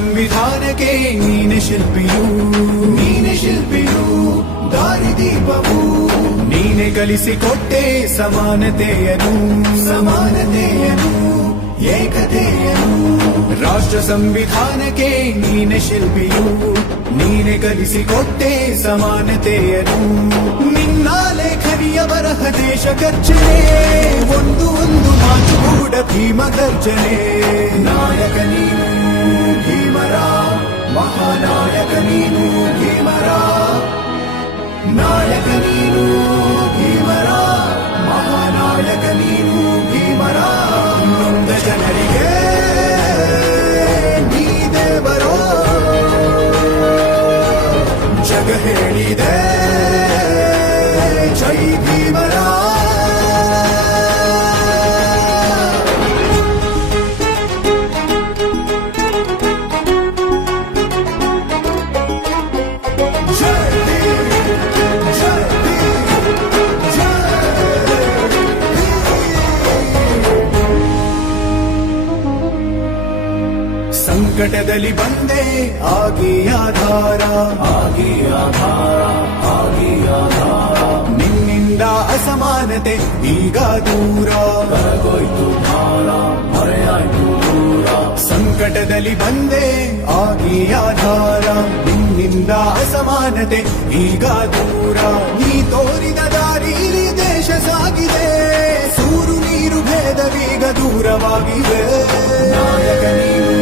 ಸಂವಿಧಾನಕ್ಕೆ ನೀನೆ ಶಿಲ್ಪಿಯು ದಾರಿದೀಪವು ನೀನೆ ಕಲಿಸಿಕೊಟ್ಟೆ ಸಮಾನತೆಯನು ಏಕತೆಯನು ರಾಷ್ಟ್ರ ಸಂವಿಧಾನಕ್ಕೆ ನೀನೆ ಶಿಲ್ಪಿಯು ನೀನೆ ಕಲಿಸಿಕೊಟ್ಟೆ ಸಮಾನತೆಯನು ನಿನ್ನ ಲೇಖನಿಯ ಬರಹ ದೇಶ ಗರ್ಜನೆ ಒಂದು ಮಾತು ಕೂಡ ಭೀಮ ಗರ್ಜನೆ ನಾಯಕ ನೀನು ಭೀಮರ ಮಹಾನಾಯಕ ನೀನು ಭೀಮರ ನಾಯಕ ನೀನು ಭೀಮರ ಮಹಾನಾಯಕ ನೀನು ಭೀಮರ ನೊಂದ ಜನರಿಗೆ ನೀ ದೇವರೋ ಜಗ ಹೇಳಿದೆ ಜೈ ಭೀಮರ ಸಂಕಟದಲ್ಲಿ ಬಂದೆ ಆಗಿ ಆಧಾರ ನಿನ್ನಿಂದ ಅಸಮಾನತೆ ಈಗ ದೂರ ಕರಗೋಯ್ತು ಭಾರ ಮರೆಯಾಯ್ತು ದೂರ ಸಂಕಟದಲ್ಲಿ ಬಂದೆ ಆಗಿ ಆಧಾರ ನಿನ್ನಿಂದ ಅಸಮಾನತೆ ಈಗ ದೂರ ನೀ ತೋರಿದ ದಾರಿಲಿ ದೇಶ ಸಾಗಿದೆ ಸೂರು ನೀರು ಭೇದವೀಗ ದೂರವಾಗಿವೆ ನಾಯಕ ನೀನು